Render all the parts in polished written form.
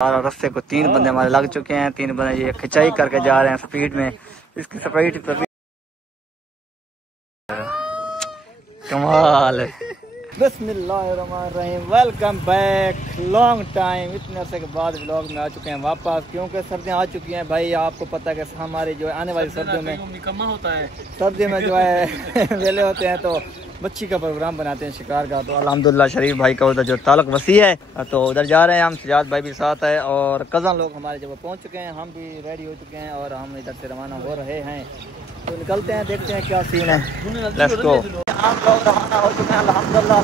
सारा रास्ते को 3 बंदे हमारे लग चुके हैं। 3 बंदे ये खिंचाई करके जा रहे हैं स्पीड में। इसकी स्पीड कमाल है। बिस्मिल्लाहिर्रहमानिर्रहीम, वेलकम बैक। लॉन्ग टाइम, इतने अरसे के बाद व्लॉग में आ चुके हैं वापस, क्योंकि सर्दियाँ आ चुकी हैं भाई। आपको पता है कि हमारी जो है आने वाली सर्दियों में निकम्मा होता है, सर्दियों में जो है वेले होते हैं तो मच्छी का प्रोग्राम बनाते हैं, शिकार का। तो अल्हम्दुलिल्लाह शरीफ भाई का उधर जो ताल्लुक वसी है तो उधर जा रहे हैं हम। सजाद भाई भी साथ है और कज़न लोग हमारे जब पहुँच चुके हैं, हम भी रेडी हो चुके हैं और हम इधर से रवाना हो रहे हैं। तो निकलते हैं, देखते हैं क्या सीन है। Let's go. हम लोग रवाना हो चुके हैं अल्हम्दुलिल्लाह।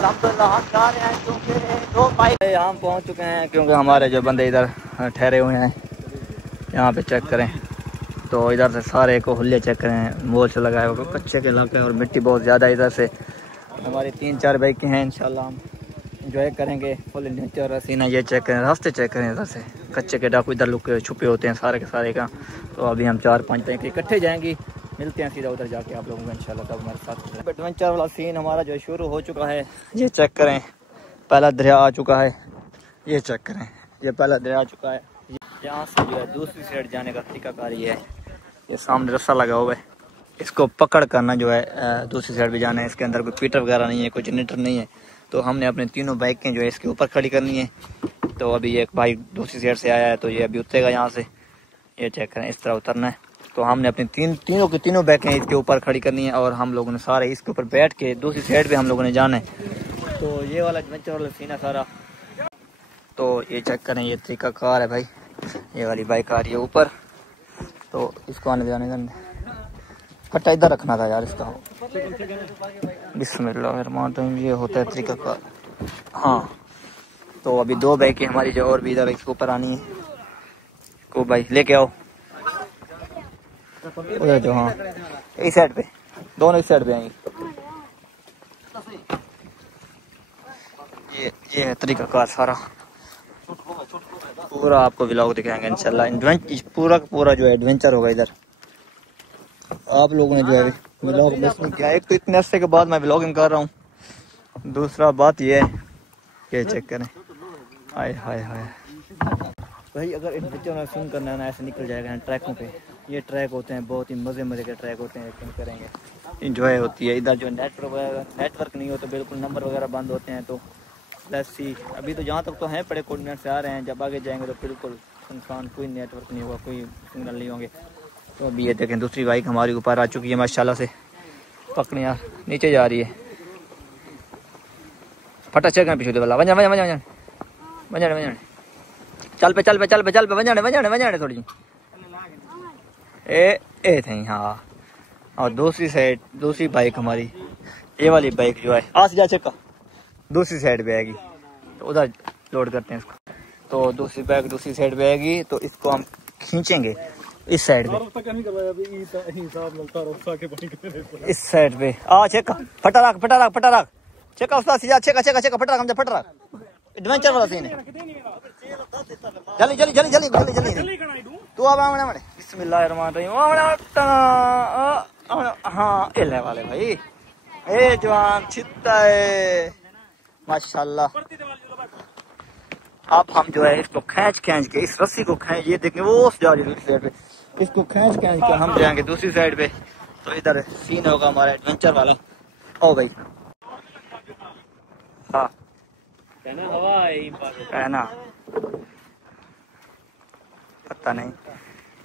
हम जा रहे हैं क्योंकि 2 बाइक हम पहुँच चुके हैं, क्योंकि हमारे जो बंदे इधर ठहरे हुए हैं यहाँ पे चेक करें तो इधर से सारे को हुल्ले चेक करें, मोल से लगाए हुए कच्चे के इलाके और मिट्टी बहुत ज़्यादा इधर से। हमारी 3-4 बाइकें हैं, इंशाल्लाह हम इंजॉय करेंगे फुल नेचर सीना। ये चेक करें, रास्ते चेक करें, इधर से कच्चे के डाकू इधर लुके छुपे होते हैं सारे के सारे का। तो अभी हम 4-5 बाइकें इकट्ठे जाएंगी, मिलते हैं सीधा उधर जाके आप लोगों को इंशाल्लाह। तब हमारे साथ एडवेंचर वाला सीन हमारा जो शुरू हो चुका है। ये चेक करें, पहला दरिया आ चुका है। ये चेक करें, ये पहला दरिया आ चुका है। यहाँ से जो है दूसरी साइड जाने का तरीकाकार ये है। ये सामने रस्सा लगा हुआ है, इसको पकड़ करना जो है दूसरी साइड भी जाना है। इसके अंदर कोई पीटर वगैरह नहीं है, कोई जनरेटर नहीं है। तो हमने अपने तीनों बाइकें जो है इसके ऊपर खड़ी करनी है। तो अभी एक भाई दूसरी साइड से आया है तो ये अभी उतरेगा यहाँ से। ये चेक करें, इस तरह उतरना है। तो हमने अपनी तीनों बाइकें इसके ऊपर खड़ी करनी है और हम लोगों ने सारे इसके ऊपर बैठ के दूसरी साइड पे हम लोगों ने जाना है। तो ये वाला एडवेंचर वाला सीन है सारा। तो ये चेक करें, ये तरीका कार है भाई। ये वाली बाइक आ रही है ऊपर, तो इसको आने जाने का फटा इधर रखना था यार इसका। बिस्मिल्लाहिर्रहमानिर्रहीम, ये होता है तरीका कार। हाँ, तो अभी 2 बाइकें हमारी जो और भी इधर इसके ऊपर आनी है। को भाई लेके आओ उधर जो। हाँ, इस साइड पे, दोनों इस साइड पे आएंगे। ये है तरीका कार सारा। पूरा आपको व्लॉग दिखाएंगे इंशाल्लाह। पूरा जो है एडवेंचर होगा इधर। आप लोगों ने जो है व्लॉग मिस नहीं किया। एक तो इतने अरसे के बाद मैं व्लॉगिंग कर रहा हूँ, दूसरा बात ये है, ये चेक करें। हाय हाय हाय भाई, अगर एडवेंचर में फिल्म करना है ना, ऐसे निकल जाएगा ट्रैकों पे। ये ट्रैक होते हैं, बहुत ही मज़े के ट्रैक होते हैं। एक्टिंग करेंगे, इंजॉय होती है। इधर जो नेटवर्क नहीं हो तो बिल्कुल नंबर वगैरह बंद होते हैं। तो लेट्स सी, अभी तो जहाँ तक तो हैं बड़े कोऑर्डिनेट से आ रहे हैं। जब आगे जाएंगे तो बिल्कुल सुनसान, कोई नेटवर्क नहीं होगा, कोई सिग्नल नहीं होंगे। तो अभी ये देखें दूसरी बाइक हमारी ऊपर आ चुकी है माशाल्लाह से। पकड़ियाँ नीचे जा रही है। फटा चेक है पीछे वाला। वंजन वंजन वंजन वंजन वंजन चल पे वंजन थोड़ी ए थे। हाँ, और दूसरी साइड दूसरी बाइक हमारी, ये वाली बाइक जो है आज जा चेक दूसरी साइड पे आएगी। तो उधर लोड करते हैं इसको। तो दूसरी बाइक दूसरी साइड पे आएगी, तो इसको हम खींचेंगे इस साइड पे, इस साइड पे। आ चेक फटा रख चेक फटा रख। एडवेंचर वाला सीन है। जल्दी तू आ बिस्मिल्लाहिर्रहमानिर्रहीम। हाँ, एले वाले भाई, ए जवान छिता है माशाल्लाह। अब हम जो है इसको खींच के, इस रस्सी को खींच, ये देखें वो जा रही है दूसरी साइड पे। इसको खींच के हम जाएंगे दूसरी साइड पे। तो इधर सीन होगा हमारा एडवेंचर वाला। ओ भाई, हाँ कहना पता नहीं।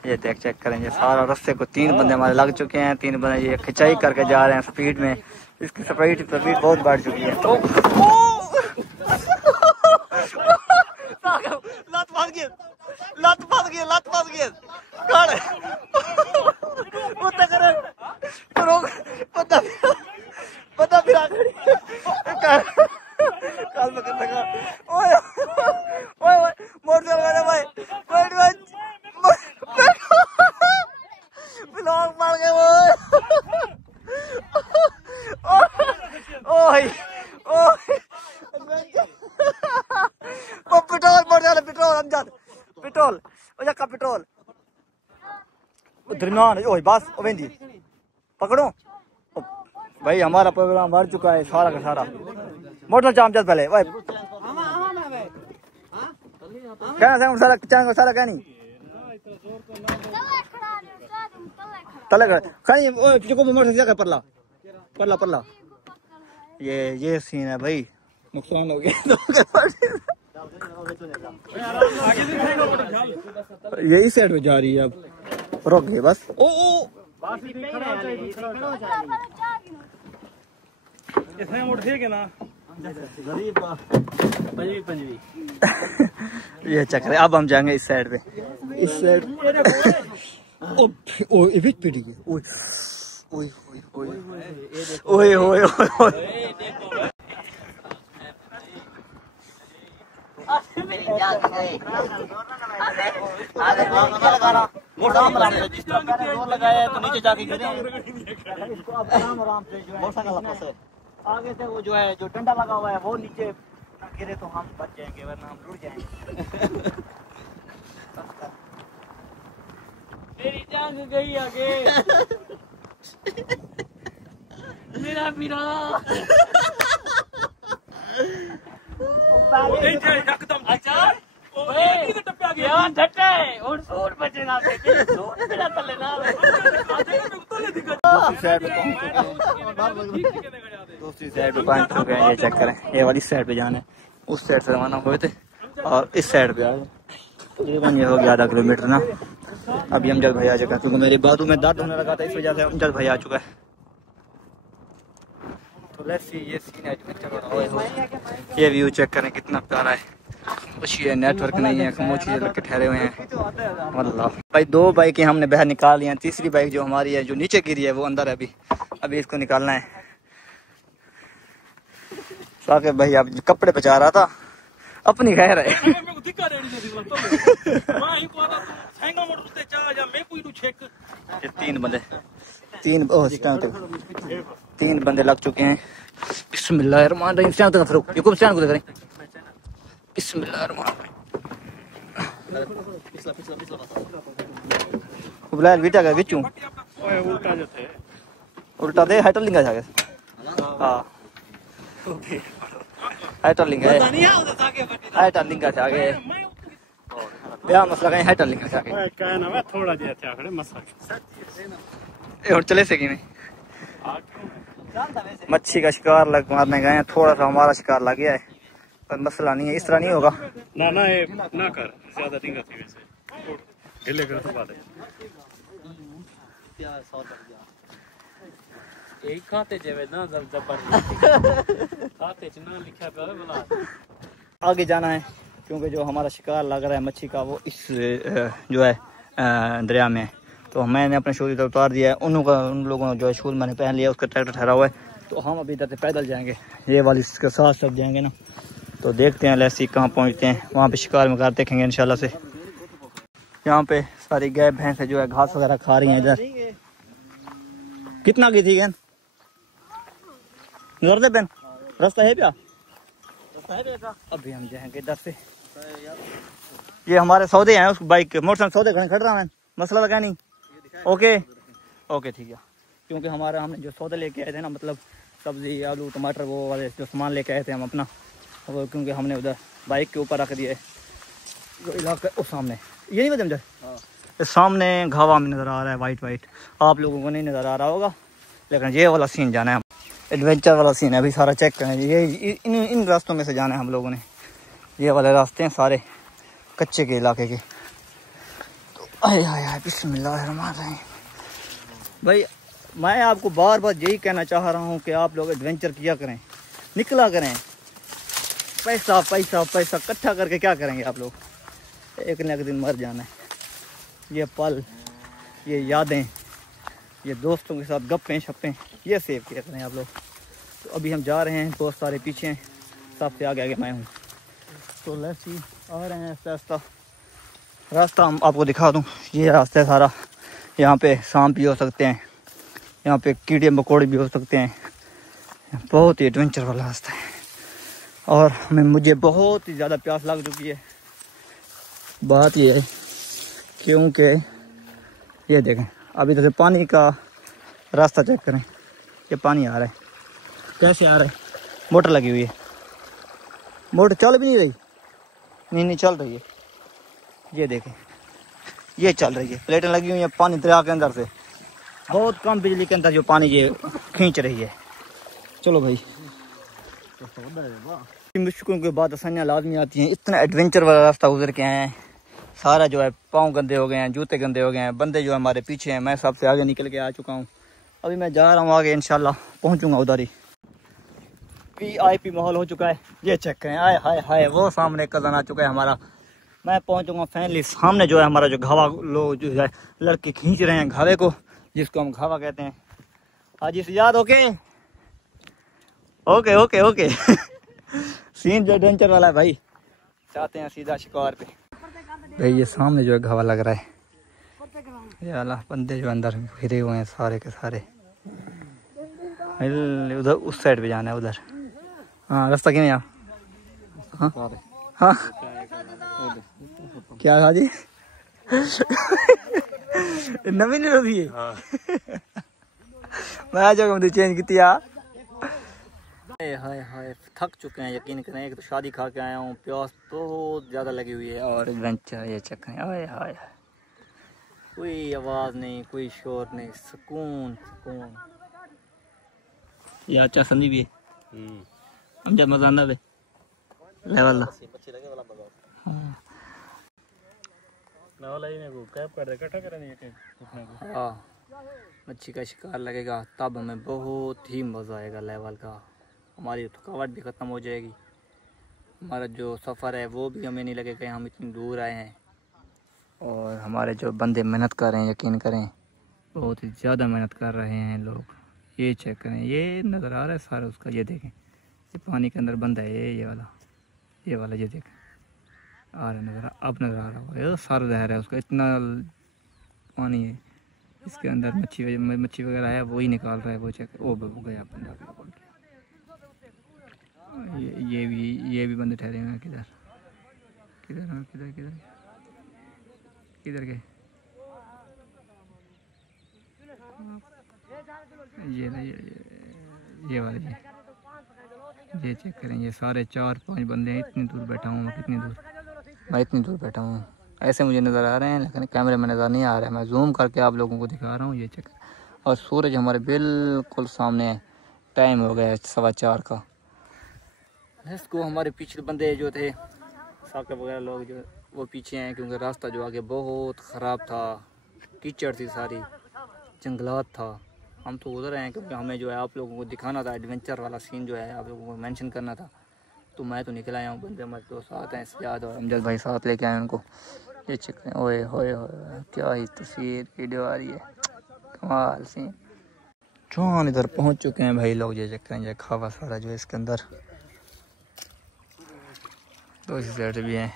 ये देख चेक करेंगे, सारा रास्ते को 3 बंदे हमारे लग चुके हैं। 3 बंदे ये खिंचाई करके जा रहे हैं स्पीड में। इसकी स्पीड बहुत बढ़ चुकी है। तो लत फंस गई पता फिर काल में करने का। ओए मोटरसाइकिल भाई, ब्लॉग मार गए वो। पेट्रोल पेट्रोल दरमियान बस वेंदी पकड़ो भाई। हमारा प्रोग्राम बढ़ चुका है सारा का सारा। मोटर चाम पहले कहना सारा चांद को सारा कहनी तले कहीं चुको मोटर से परला परला परला ये सीन है भाई, नुकसान हो गया। यही साइड में जा रही है, अब रुक गए बस। ओ ये चक्कर है। अब हम जाएंगे इस साइड पे, इस साइड। ओ विच पीटी के ओए ओए ओए ओए ओए लगाया तो नीचे जाके गिरे। इसको अब आराम से जो है आगे से वो जो है जो डंडा लगा हुआ है वो नीचे गिरे तो हम बच जाएंगे, वरना हम टूट जाएंगे। मेरी जान गई आगे। मेरा मीरा एकदम अच्छा दूसरी साइड पे पहुंच चुके हैं। ये चक्कर है, ये वाली साइड पे जाना है। उस साइड से रवाना हुए थे और इस साइड पे आए। तकरीबन ये हो गया आधा किलोमीटर ना। अभी अमजद भाई आ चुका है, क्योंकि मेरे बाजू में दर्द होने लगा था, इस वजह से अमजद भाई आ चुका है। तो लेट्स सी ये सीन है। ये व्यू चेक करें कितना प्यारा है। कुछ ये नेटवर्क नहीं है, खमोशी लग के ठहरे हुए हैं। अल्लाह भाई, 2 बाइकें हमने बाहर निकाल ली हैं। तीसरी बाइक जो हमारी है, जो नीचे गिरी है, वो अंदर है। अभी इसको निकालना है। साकिब भाई अब कपड़े बचा रहा था, अपनी खैर है। ये 3 बंदे लग चुके हैं। बिस्मिल्लाहिर्रहमानिर्रहीम। स्टैंड तक फिरो, ये को स्टैंड को करें। बिस्मिल्लाहिर्रहमानिर्रहीम। बेटा का बिचू उल्टा दे हाइटरलिंग जाके। हां हाइटरलिंग है, हाइटरलिंग का जाके क्या मसला है? हाइटरलिंग का जाके कहना मैं थोड़ा जिया था खड़े मसला ए और चले सकी नहीं। मच्छी का शिकार मारने गए हैं, थोड़ा सा हमारा शिकार लग गया है, पर मसला नहीं है। इस तरह नहीं होगा ना ना ये ना कर ज्यादा नहीं करती वैसे ढीले कर तो बात है। यही खाते जेवे ना जबर खाते च ना लिखा पे बोला आगे जाना है, क्योंकि जो हमारा शिकार लग रहा है मच्छी का वो इस जो है दरिया में है। तो मैंने अपने शूल इधर उतार दिया है, उन लोगों ने जो है शूल मैंने पहन लिया, उसका ट्रैक्टर ठहरा हुआ है। तो हम अभी इधर से पैदल जाएंगे, ये वाली इसके साथ सब जाएंगे ना। तो देखते हैं लेसी कहाँ पहुँचते हैं, वहाँ पे शिकार में देखेंगे इंशाल्लाह से। यहाँ पे सारी गाय भैंस जो है घास वगैरह खा रही हैं। इधर कितना की थी गैन दे बेन, रास्ता है क्या? अभी हम जाएंगे इधर से। ये हमारे सौदे हैं, उस बाइक के मोटरसाइकिल सौदे खड़ रहा है, मसला लगा नहीं। ओके ओके ठीक है, क्योंकि हमारा हमने जो सौदे लेके आए थे ना, मतलब सब्जी आलू टमाटर वो वाले जो सामान लेके आए थे हम अपना, वो क्योंकि हमने उधर बाइक के ऊपर रख दिए। जो इलाका उस सामने ये नहीं समझा, इस सामने घावा में नज़र आ रहा है वाइट। आप लोगों को नहीं नज़र आ रहा होगा, लेकिन ये वाला सीन जाना है, एडवेंचर वाला सीन है। अभी सारा चेक करें, ये इन रास्तों में से जाना है हम लोगों ने। ये वाले रास्ते हैं सारे कच्चे के इलाके के। तो आए बिस्मिल्लाहिर्रहमानिर्रहीम। भाई मैं आपको बार बार यही कहना चाह रहा हूँ कि आप लोग एडवेंचर किया करें, निकला करें। पैसा पैसा पैसा इकट्ठा करके क्या करेंगे आप लोग? एक न एक दिन मर जाना है। ये पल, ये यादें, ये दोस्तों के साथ गप्पें शप्पें, ये सेव किया करें आप लोग। तो अभी हम जा रहे हैं, दोस्त सारे पीछे हैं, सबसे आगे मैं हूँ। तो लेट्स सी, आ रहे हैं आस्ता रास्ता हम आपको दिखा दूँ। ये रास्ता है सारा, यहाँ पे सांप भी हो सकते हैं, यहाँ पे कीड़े मकोड़े भी हो सकते हैं। बहुत ही एडवेंचर वाला रास्ता है और मुझे बहुत ही ज़्यादा प्यास लग चुकी है। बात ये है क्योंकि ये देखें, अभी तो पानी का रास्ता चेक करें, ये पानी आ रहा है, कैसे आ रहा है? मोटर लगी हुई है, मोटर चल भी नहीं रही, नहीं चल रही है। ये देखें, ये चल रही है, प्लेटें लगी हुई हैं पानी दरिया के अंदर से, बहुत कम बिजली के अंदर जो पानी ये खींच रही है। चलो भाई, मुश्किलों के बाद आसानियाँ लाजमी आती हैं। इतना एडवेंचर वाला रास्ता गुजर के आए हैं, सारा जो है पाँव गंदे हो गए हैं, जूते गंदे हो गए हैं, बंदे जो है हमारे पीछे हैं, मैं सबसे आगे निकल के आ चुका हूँ। अभी मैं जा रहा हूँ आगे, इंशाल्लाह पहुँचूँगा उधर ही। VIP माहौल हो चुका है, ये चेक करें, आए हाय हाय, वो सामने कज़न आ चुका है हमारा। मैं पहुँचूँगा फाइनली, सामने जो है हमारा जो घावा लोग जो है लड़के खींच रहे हैं घावे को, जिसको हम घावा कहते हैं। Haji Sajjad okay okay okay okay scene जो एडवेंचर वाला है भाई, चाहते हैं सीधा शिकार पे। भाई ये सामने जो है घावा लग रहा है, ये अल्लाह बंदे जो अंदर घिरे हुए हैं सारे के सारे। उधर उस साइड पे जाना है उधर। हाँ रास्ता क्यों यहाँ? हाँ हाँ क्या था जी नवी नहीं होती है मैं आ जाऊंगा, मुझे चेंज की यार। हाय हाय थक चुके हैं यकीन करें, एक तो शादी खा के आया हूँ, प्यास बहुत ज़्यादा लगी हुई है, और एडवेंचर ये चक्कर है। हाय हाय कोई आवाज़ नहीं, कोई शोर नहीं, सुकून सुकून। ये अच्छा संदीप भी हम जब मजा आंदा लेवल हाँ मच्छी का शिकार लगेगा तब हमें बहुत ही मज़ा आएगा लेवल का। हमारी थकावट भी ख़त्म हो जाएगी, हमारा जो सफ़र है वो भी हमें नहीं लगेगा हम इतनी दूर आए हैं। और हमारे जो बंदे मेहनत कर रहे हैं, यकीन करें बहुत ही ज़्यादा मेहनत कर रहे हैं लोग। ये चेक करें, ये नज़र आ रहा है सारा उसका, ये देखें, ये पानी के अंदर बंद है, ये वाला ये देखें आ रहा नज़र, अब नज़र आ रहा होगा, ये सारा जहर है उसका, इतना पानी है इसके अंदर। मच्छी वगैरह है वही निकाल रहा है, वो चेक वो गया बंदा। ये भी बंदे ठहरे हुए हैं, किधर किधर किधर किधर किधर गए? ये वाले ये चेक करें, ये सारे 4-5 बंदे हैं। इतनी दूर बैठा हूँ मैं, कितनी दूर मैं इतनी दूर बैठा हूँ, ऐसे मुझे नज़र आ रहे हैं लेकिन कैमरे में नज़र नहीं आ रहा है। मैं जूम करके आप लोगों को दिखा रहा हूँ, ये चेक। और सूरज हमारे बिल्कुल सामने है, टाइम हो गया 4:15 का। इसको हमारे पिछले बंदे जो थे साके वगैरह लोग जो वो पीछे हैं, क्योंकि रास्ता जो आगे बहुत ख़राब था, कीचड़ थी सारी, जंगलात था। हम तो उधर हैं क्योंकि हमें जो है आप लोगों को दिखाना था, एडवेंचर वाला सीन जो है आप लोगों को मेंशन करना था। तो मैं तो निकल आया हूँ, बंदे हमारे दोस्त साथ हैं, सजाद और अमजद भाई साथ लेके आए उनको। ये चेक करें, ओए होए होए क्या ही तस्वीर वीडियो आ रही है, कमाल सीन। चौहान इधर पहुँच चुके हैं भाई लोग, ये चेक करें, ये खावा सारा जो है इसके अंदर, तो इसी साइड से भी हैं।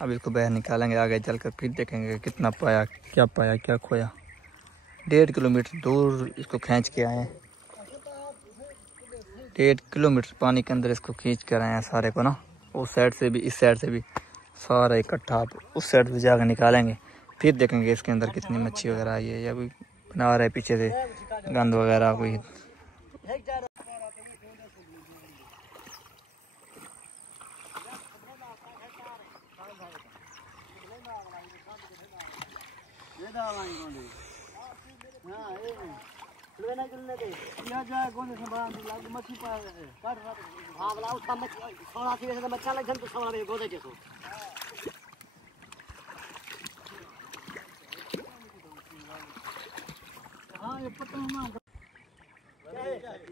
अब इसको बाहर निकालेंगे, आगे चलकर फिर देखेंगे कितना पाया क्या खोया। 1.5 किलोमीटर दूर इसको खींच के आए हैं, 1.5 किलोमीटर पानी के अंदर इसको खींच कर आए हैं सारे को ना, उस साइड से भी इस साइड से भी सारा इकट्ठा। उस साइड से जाकर निकालेंगे, फिर देखेंगे इसके अंदर कितनी मच्छी वगैरह आई है, या कोई बना रहा है पीछे से गंद वगैरह कोई।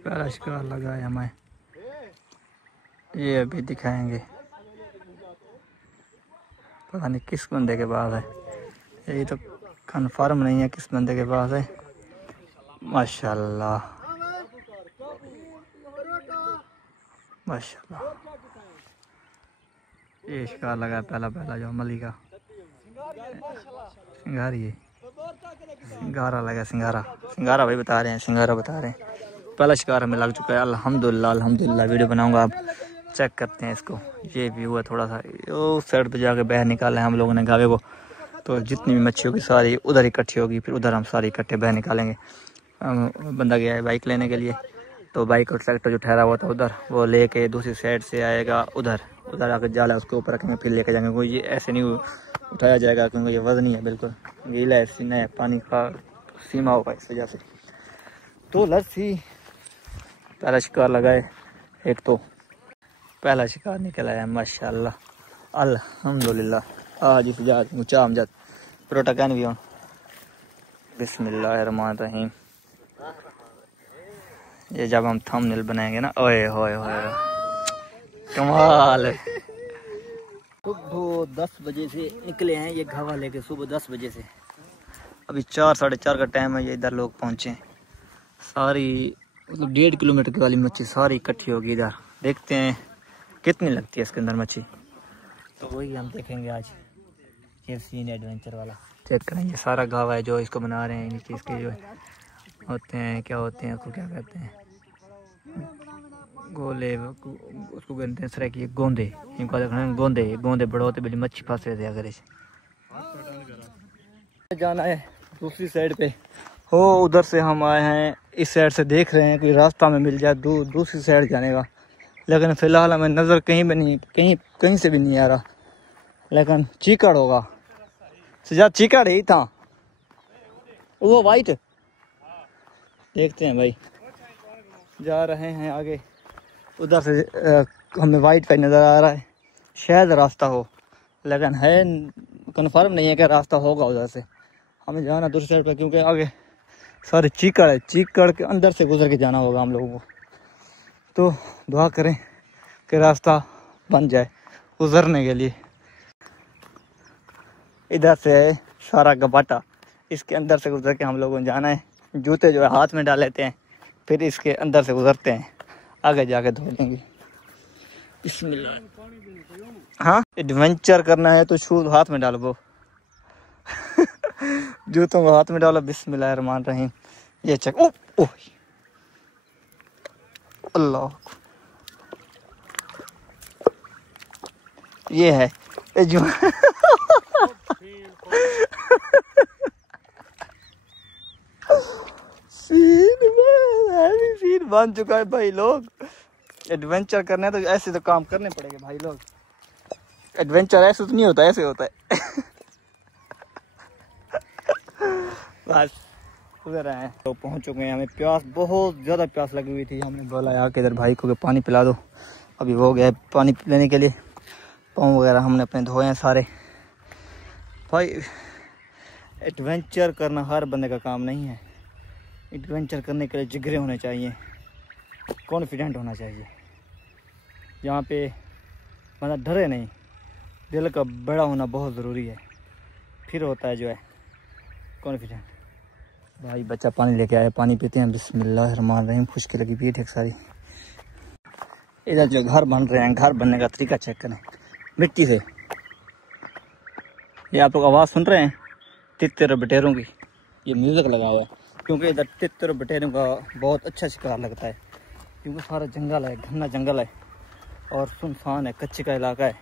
पहला शिकार लगा है हमें, ये अभी दिखाएंगे, पता नहीं किस बंदे के पास है, यही तो कन्फर्म नहीं है किस बंदे के पास है। माशाल्लाह माशाल्लाह, ये शिकार लगा पहला जो मली का सिंगारी है, सिंगारा लगा, सिंगारा भाई बता रहे हैं, सिंगारा बता रहे हैं। पहला शिकार हमें लग चुका है, अल्हम्दुलिल्लाह। वीडियो बनाऊंगा, आप चेक करते हैं इसको। ये भी हुआ थोड़ा सा, उस साइड पे जाके बाहर निकाला है हम लोगों ने गावे को, तो जितनी भी मच्छी होगी सारी उधर इकट्ठी होगी, फिर उधर हम सारी इकट्ठे बाहर निकालेंगे। बंदा गया है बाइक लेने के लिए, तो बाइक का ट्रैक्टर जो ठहरा हुआ था उधर, वो लेके दूसरी साइड से आएगा उधर आके जाला उसके ऊपर रखेंगे, फिर लेके जाएंगे। कोई ये ऐसे नहीं उठाया जाएगा क्योंकि ये वजनी है, बिल्कुल गीला है, सीना है, पानी का सीमा होगा इस वजह से। तो लस्सी पहला शिकार लगाए, एक तो पहला शिकार निकला है माशाल्लाह अल्हम्दुलिल्लाह। आज इस जात ऊँचा हमजात परोटा कैन भी हो। बिस्मिल्लाहिर्रहमानिर्रहीम। ये जब हम थंबनेल बनाएंगे ना, ओए होए होए कमाल है। सुबह 10 बजे से निकले हैं ये घावा लेके, सुबह 10 बजे से। अभी 4 साढ़े 4 का टाइम है, ये इधर लोग पहुँचे। सारी मतलब 1.5 किलोमीटर की वाली मच्छी सारी इकट्ठी होगी इधर। देखते हैं कितनी लगती है इसके अंदर मच्छी, तो वही हम देखेंगे आज। ये सीन एडवेंचर वाला चेक करें। ये सारा घावा है जो इसको बना रहे हैं, नीचे इसके जो होते हैं, क्या होते हैं उसको क्या कहते हैं, गोले उसको कहते हैं सर की गोंदे, इनको गोंदे गोंदे बड़े होते बड़ी मच्छी फंस रहे थे। अगर इसे जाना है दूसरी साइड पे हो, उधर से हम आए हैं, इस साइड से देख रहे हैं कि रास्ता में मिल जाए दूसरी साइड जाने का, लेकिन फ़िलहाल हमें नज़र कहीं भी नहीं, कहीं से भी नहीं आ रहा। लेकिन चीकड़ होगा, सजाद चीकड़ ही था वो वाइट। देखते हैं भाई, जा रहे हैं आगे। उधर से हमें वाइट का नज़र आ रहा है, शायद रास्ता हो, लेकिन है कन्फर्म नहीं है कि रास्ता होगा उधर से। हमें जाना दूसरी साइड पर क्योंकि आगे सारे चीकड़ है, चीकड़ के अंदर से गुजर के जाना होगा हम लोगों को। तो दुआ करें कि रास्ता बन जाए गुजरने के लिए। इधर से है सारा गबाटा, इसके अंदर से गुजर के हम लोगों को जाना है। जूते जो है हाथ में डाल लेते हैं, फिर इसके अंदर से गुजरते हैं, आगे जाके धो लेंगे। बिस्मिल्लाह। हाँ, एडवेंचर करना है तो शूज हाथ में डालो, जूतों को हाथ में डालो। बिस्मिल्लाहिर्रहमानिर्रहीम। ये चेक, ओह अल्लाह, ये है जो सीन बन चुका है भाई। लोग एडवेंचर करने हैं तो ऐसे तो काम करने पड़ेंगे भाई। लोग एडवेंचर ऐसे तो नहीं होता, ऐसे होता है। बस उधर आए तो पहुंच चुके हैं। हमें प्यास, बहुत ज़्यादा प्यास लगी हुई थी। हमने बोला यार कि इधर भाई को पानी पिला दो। अभी हो गया पानी लेने के लिए, पाँव वगैरह हमने अपने धोए हैं सारे। भाई एडवेंचर करना हर बंदे का काम नहीं है। एडवेंचर करने के लिए जिगरे होने चाहिए, कॉन्फिडेंट होना चाहिए। यहाँ पे मतलब डरे नहीं, दिल का बड़ा होना बहुत ज़रूरी है, फिर होता है जो है कॉन्फिडेंट। भाई बच्चा पानी लेके आया, पानी पीते हैं। बिस्मिल्लाहिर्रहमानिर्रहीम। खुश्की लगी पी ठीक सारी। इधर जो घर बन रहे हैं, घर बनने का तरीका चेक करें, मिट्टी से। ये आप लोग आवाज़ सुन रहे हैं तितर बटेरों की, ये म्यूज़िक लगा हुआ है क्योंकि इधर तितर बटेरों का बहुत अच्छा शिकार लगता है, क्योंकि सारा जंगल है, घना जंगल है और सुनसान है, कच्चे का इलाका है।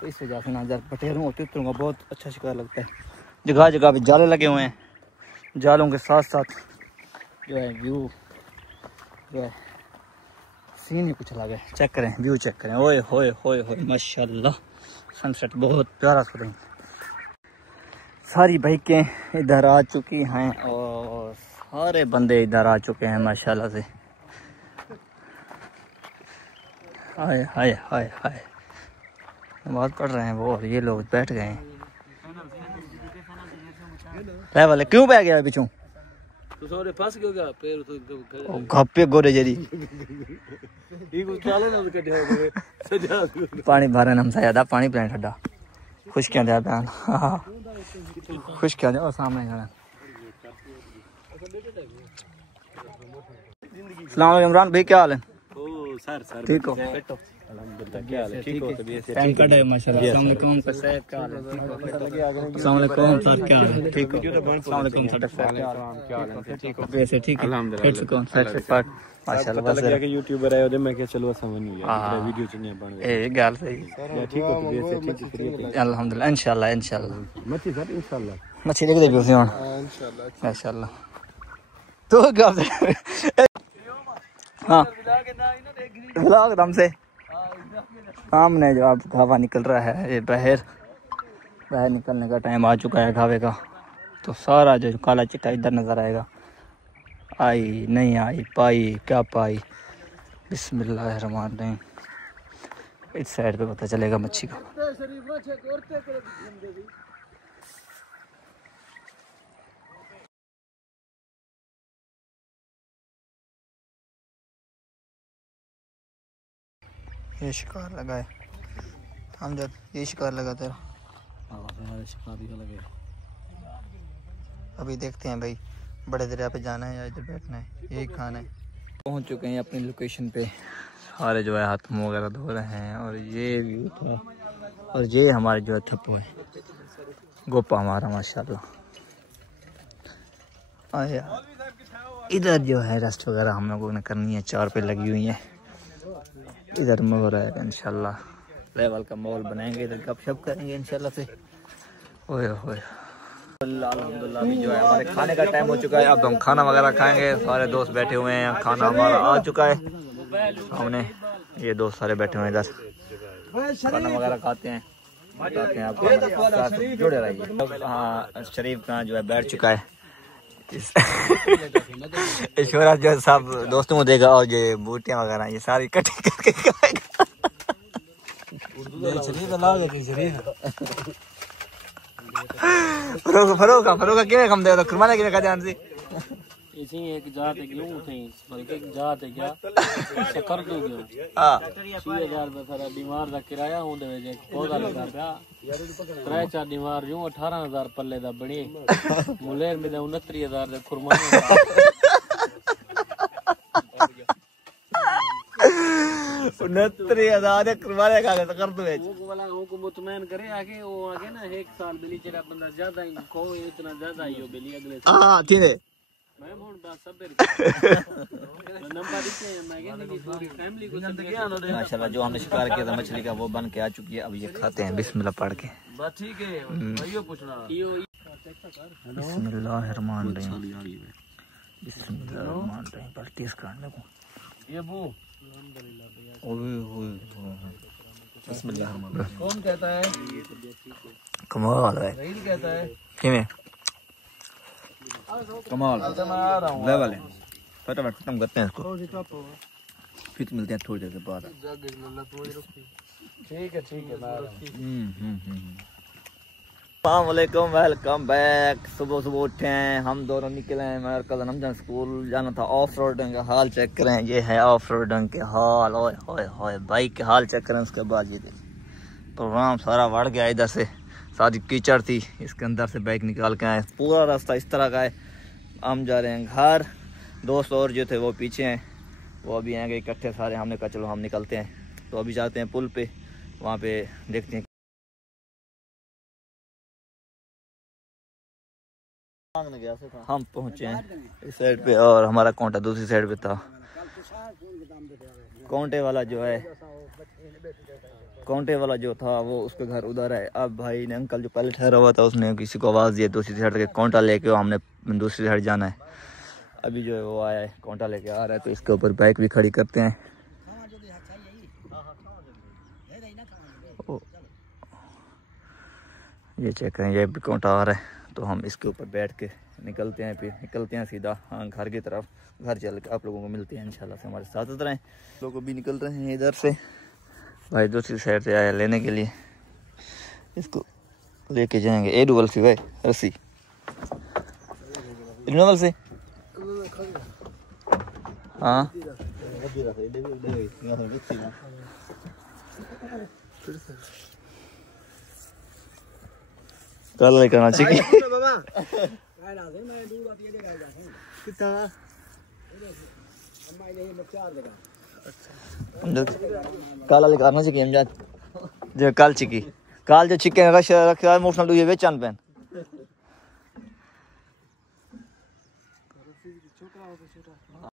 तो इस वजह से ना इधर बटेरों और तितरों का बहुत अच्छा शिकार लगता है। जगह जगह पे जाले लगे हुए हैं, जालों के साथ साथ जो है व्यू जो है सीन ही कुछ अलग है। चेक करें, व्यू चेक करें। ओए होए होए होए माशाल्लाह, सनसेट बहुत प्यारा हो रही। सारी बाइकें इधर आ चुकी हैं और सारे बंदे इधर आ चुके हैं माशाल्लाह से। हाय हाय हाय हाय, नमाज पढ़ रहे हैं वो, और ये लोग बैठ गए हैं। वाले क्यों बैठ गया पीछू? तो सारे फंस गया पैर तो घप्पे गोरे जरी पानी भरन हम ज्यादा पानी पिलाने ठंडा खुश क्या दिया बयान। खुश क्या दिया सामने खड़ा। अस्सलाम वालेकुम इमरान भाई, क्या हाल है? सर ठीक हो? क्या हाल है? ठीक हो? टैंकर्ड है माशाल्लाह। अस्सलाम वालेकुम सर, क्या हाल है? अस्सलाम वालेकुम सर, क्या हाल है? ठीक हो? अस्सलाम वालेकुम सर, क्या हाल है? ठीक हो? वैसे ठीक है अल्हम्दुलिल्लाह। फिट सुकून सर पाक माशाल्लाह। बस लगा कि यूट्यूबर है ओदे मैं के चलो समझ नहीं आया वीडियो च नहीं बन गया। ए गल सही। ठीक हो? वैसे ठीक है अल्हम्दुलिल्लाह। इंशाल्लाह इंशाल्लाह मच्छी सर इंशाल्लाह मच्छी लेके दे भी उसे हुन इंशाल्लाह माशाल्लाह। तो गल हाँ व्लॉग हमसे सामने जो आप हवा निकल रहा है, ये बाहर निकलने का टाइम आ चुका है घावे का। तो सारा जो काला चिट्टा इधर नज़र आएगा। आई नहीं आई, पाई क्या पाई, बिस्मिल्लाहिर्रहमानिर्रहीम। इस साइड पे पता चलेगा मच्छी का। ये शिकार लगा है हम जब ये शिकार लगा तेरा। अभी देखते हैं भाई बड़े दरिया पे जाना है या इधर बैठना है, यही खाना है। पहुंच चुके हैं अपनी लोकेशन पे। सारे जो है हाथ मुँह वगैरह धो रहे हैं। और ये व्यू था, और ये हमारे जो है थप्पू है, गोपा हमारा माशाल्लाह। आया इधर जो है रेस्ट वगैरह हम लोगों ने करनी है, 4 पे लगी हुई है। इधर में हो रहा है इंशाल्लाह लेवल का माहौल बनाएंगे, इधर गपशप करेंगे इंशाल्लाह से। ओए होए अल्हम्दुलिल्लाह अभी जो है हमारे खाने का टाइम हो चुका है। अब हम खाना वगैरह खाएंगे। सारे दोस्त बैठे हुए हैं, खाना हमारा आ चुका है सामने। ये दोस्त सारे बैठे हुए हैं इधर, खाना वगैरह खाते हैं, बताते हैं आपको, साथ जुड़े रहिए। हाँ शरीफ का जो है बैठ चुका है। ईश्वरा जो सब दोस्तों को देगा और ये बूटियाँ वगैरह ये सारी इकट्ठी करके खाएगा। फरोगा किने कम दे तो कुर्बानी किने का ध्यान से इसी एक जात है क्यों थे बल्कि जात है क्या कर दो क्यों। हां 6000 रुपए सारा बीमार का किराया होंदे वे एक पौधा लगा पिया 3-4 बीमार यूं 18000 पल्ले दा बणी मुलेर में 29000 दे कुर्बानी 29000 कुर्बानी का कर दो वो वाला को मुतमैन करे आगे वो आगे ना 1 साल बिली चेरा बंदा ज्यादा ही को इतना ज्यादा ही हो बिली अगले हां ठीक है मैं मोड़ बात सब नंबर दिखे मैं कहनी पूरी फैमिली को सब गया ना माशाल्लाह। जो हमने शिकार किया था मछली का वो बन के आ चुकी है। अब ये खाते हैं बिस्मिल्लाह पढ़ के। बस ठीक है भाइयों पूछना बिस्मिल्लाहिर्रहमानिर्रहीम बिस्मिल्लाहिर्रहमानिर्रहीम पलटी इसका देखो ये वो ओए होए बिस्मिल्लाहिर्रहमानिर्रहीम कौन कहता है कमाल है रहील कहता है किने कमाल मैं आ रहा हूं लेवल है। फटाफट खत्म करते हैं इसको, फिर मिलते हैं थोड़ी देर के बाद। ठीक है मैं आ रहा हूं। अस्सलाम वालेकुम, वेलकम बैक। सुबह सुबह उठे हैं हम दोनों, निकले हैं। मेरे कज़न हमजन स्कूल जाना था। ऑफ रोडिंग का हाल चेक करें, ये है ऑफ रोडिंग के हाल। ओए होए होए बाइक के हाल चेक करें। उसके बाद ये प्रोग्राम सारा बढ़ गया, इधर से सारी कीचड़ थी, इसके अंदर से बाइक निकाल के आए। पूरा रास्ता इस तरह का है। हम जा रहे हैं घर, दोस्त और जो थे वो पीछे हैं, वो अभी आएंगे इकट्ठे सारे। हमने कहा चलो हम निकलते हैं। तो अभी जाते हैं पुल पे, वहाँ पे देखते हैं। हम पहुँचे हैं इस साइड पे और हमारा कांटा दूसरी साइड पे था। कांटे वाला जो था वो उसके घर उधर है। अब भाई ने अंकल जो पहले ठहरा हुआ था उसने किसी को आवाज़ दी दूसरी साइड के कांटा लेके, हमने दूसरी साइड जाना है। अभी जो है वो आया है, कांटा लेके आ रहा है। तो इसके ऊपर बाइक भी खड़ी करते हैं। ये चेक करें, ये भी कांटा आ रहा है। तो हम इसके ऊपर बैठ के निकलते हैं, फिर निकलते हैं सीधा घर की तरफ। घर चल के आप लोगों को मिलते हैं इंशाल्लाह से, हमारे साथ रहें। लोग भी निकल रहे हैं इधर से, भाई दूसरी साइड से आया लेने के लिए। इसको लेके जाएंगे एडुअल से भाई रस्सी इनवल से। हाँ कल लेकर आना चाहिए। काला लेकर आना चाहिए जो कल चिकी काल जो चिकन रश रखा है मोशनल ये बेचन पेन